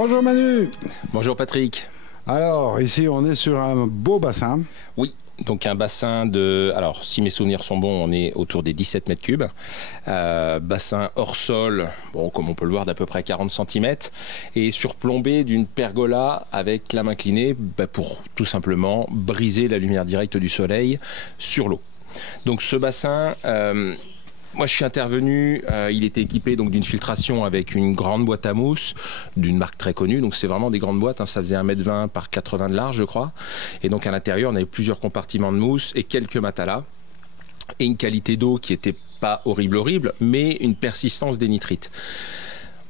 Bonjour Manu. Bonjour Patrick. Alors, ici on est sur un beau bassin. Oui, donc un bassin de... Alors, si mes souvenirs sont bons, on est autour des 17 mètres cubes. Bassin hors sol, bon, comme on peut le voir, d'à peu près 40 cm. Et surplombé d'une pergola avec lame inclinée pour tout simplement briser la lumière directe du soleil sur l'eau. Donc ce bassin... Moi, je suis intervenu, il était équipé donc d'une filtration avec une grande boîte à mousse d'une marque très connue. Donc, c'est vraiment des grandes boîtes, hein, ça faisait 1,20 m par 80 de large, je crois. Et donc, à l'intérieur, on avait plusieurs compartiments de mousse et quelques matelas. Et une qualité d'eau qui n'était pas horrible, mais une persistance des nitrites.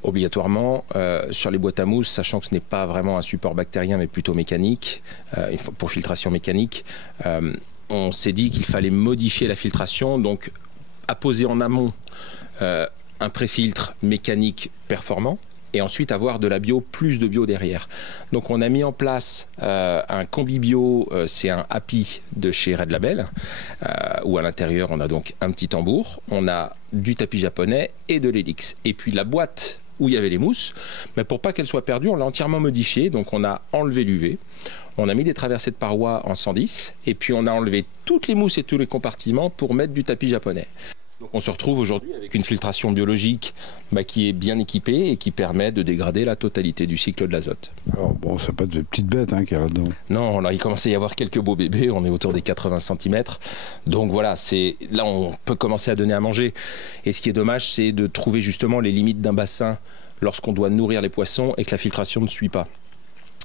Obligatoirement, sur les boîtes à mousse, sachant que ce n'est pas vraiment un support bactérien, mais plutôt mécanique, pour filtration mécanique, on s'est dit qu'il fallait modifier la filtration. Donc, apposer en amont un préfiltre mécanique performant et ensuite avoir de la bio, plus de bio derrière. Donc on a mis en place un combi bio, c'est un Happy de chez Red Label, où à l'intérieur on a donc un petit tambour, on a du tapis japonais et de l'hélix. Et puis la boîte où il y avait les mousses, mais pour pas qu'elle soit perdue, on l'a entièrement modifiée, donc on a enlevé l'UV. On a mis des traversées de parois en 110 et puis on a enlevé toutes les mousses et tous les compartiments pour mettre du tapis japonais. Donc on se retrouve aujourd'hui avec une filtration biologique qui est bien équipée et qui permet de dégrader la totalité du cycle de l'azote. Alors bon, c'est pas de petites bêtes qu'il y a là-dedans. Non, là, il commence à y avoir quelques beaux bébés, on est autour des 80 cm. Donc voilà, là on peut commencer à donner à manger. Et ce qui est dommage, c'est de trouver justement les limites d'un bassin lorsqu'on doit nourrir les poissons et que la filtration ne suit pas.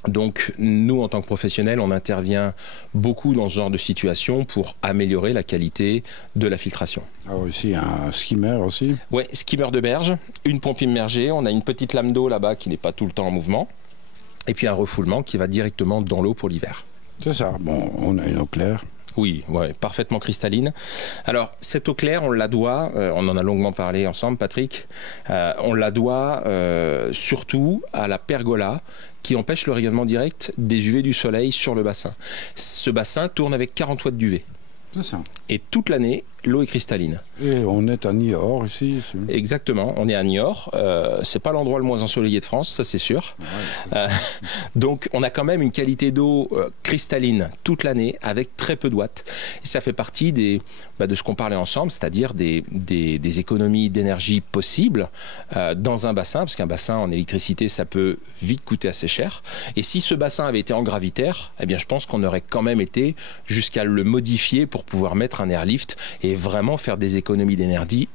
Donc nous, en tant que professionnels, on intervient beaucoup dans ce genre de situation pour améliorer la qualité de la filtration. Alors ici, un skimmer aussi. Oui, skimmer de berge, une pompe immergée, on a une petite lame d'eau là-bas qui n'est pas tout le temps en mouvement, et puis un refoulement qui va directement dans l'eau pour l'hiver. C'est ça, bon, on a une eau claire. Oui, ouais, parfaitement cristalline. Alors, cette eau claire, on la doit, on en a longuement parlé ensemble, Patrick, on la doit surtout à la pergola qui empêche le rayonnement direct des UV du soleil sur le bassin. Ce bassin tourne avec 40 watts d'UV. C'est ça. Et toute l'année, l'eau est cristalline. Et on est à Niort ici. Exactement, on est à Niort. C'est pas l'endroit le moins ensoleillé de France, ça c'est sûr. Ouais, donc on a quand même une qualité d'eau cristalline toute l'année avec très peu de watts. Et ça fait partie de ce qu'on parlait ensemble, c'est-à-dire des économies d'énergie possibles dans un bassin, parce qu'un bassin en électricité, ça peut vite coûter assez cher. Et si ce bassin avait été en gravitaire, eh bien je pense qu'on aurait quand même été jusqu'à le modifier pour pouvoir mettre un airlift et vraiment faire des économies d'énergie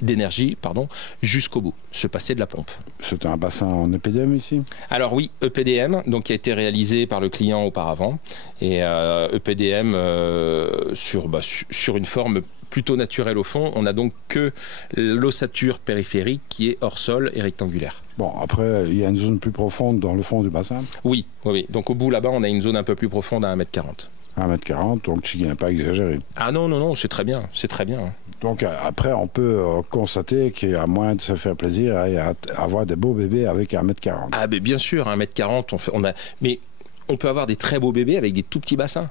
jusqu'au bout, se passer de la pompe. C'est un bassin en EPDM ici? Alors oui, EPDM, donc qui a été réalisé par le client auparavant, et EPDM sur une forme plutôt naturelle au fond. On n'a donc que l'ossature périphérique qui est hors sol et rectangulaire. Bon, après, il y a une zone plus profonde dans le fond du bassin? Oui. Donc au bout là-bas, on a une zone un peu plus profonde à 1,40 m. 1,40 m, donc ce qui n'est pas exagéré. Ah non, c'est très bien, Donc après, on peut constater qu'il y a moyen de se faire plaisir et avoir des beaux bébés avec 1,40 m. Ah mais bien sûr, 1,40 m, mais on peut avoir des très beaux bébés avec des tout petits bassins.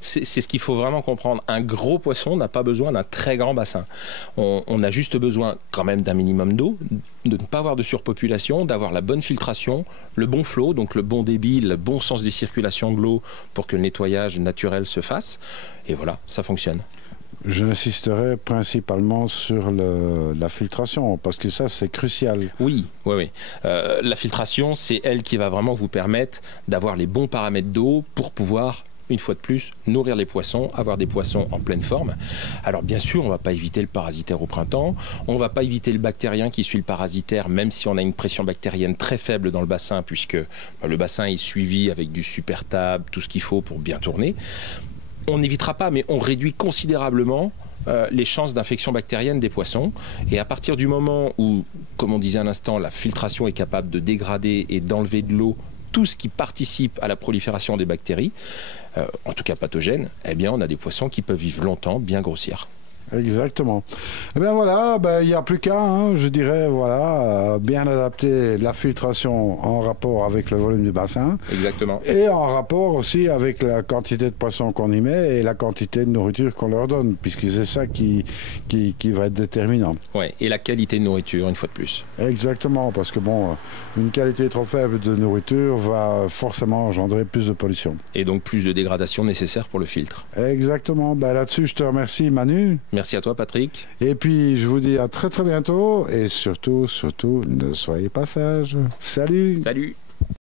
C'est ce qu'il faut vraiment comprendre. Un gros poisson n'a pas besoin d'un très grand bassin. On a juste besoin quand même d'un minimum d'eau, de ne pas avoir de surpopulation, d'avoir la bonne filtration, le bon flot, donc le bon débit, le bon sens de circulation de l'eau pour que le nettoyage naturel se fasse. Et voilà, ça fonctionne. J'insisterai principalement sur la filtration, parce que ça, c'est crucial. Oui. La filtration, c'est elle qui va vraiment vous permettre d'avoir les bons paramètres d'eau pour pouvoir, une fois de plus, nourrir les poissons, avoir des poissons en pleine forme. Alors bien sûr, on ne va pas éviter le parasitaire au printemps, on ne va pas éviter le bactérien qui suit le parasitaire, même si on a une pression bactérienne très faible dans le bassin, puisque le bassin est suivi avec du supertab, tout ce qu'il faut pour bien tourner. On n'évitera pas, mais on réduit considérablement les chances d'infection bactérienne des poissons. Et à partir du moment où, comme on disait à l'instant, la filtration est capable de dégrader et d'enlever de l'eau tout ce qui participe à la prolifération des bactéries, en tout cas pathogènes, eh bien on a des poissons qui peuvent vivre longtemps, bien grossir. Exactement. Et bien voilà, il n'y a plus qu'à, hein, je dirais, voilà, bien adapter la filtration en rapport avec le volume du bassin. Exactement. Et en rapport aussi avec la quantité de poissons qu'on y met et la quantité de nourriture qu'on leur donne, puisque c'est ça qui va être déterminant. Ouais, et la qualité de nourriture, une fois de plus. Exactement, parce que bon, une qualité trop faible de nourriture va forcément engendrer plus de pollution. Et donc plus de dégradation nécessaire pour le filtre. Exactement. Là-dessus, je te remercie, Manu. Merci à toi, Patrick. Et puis, je vous dis à très très bientôt. Et surtout, ne soyez pas sages. Salut. Salut.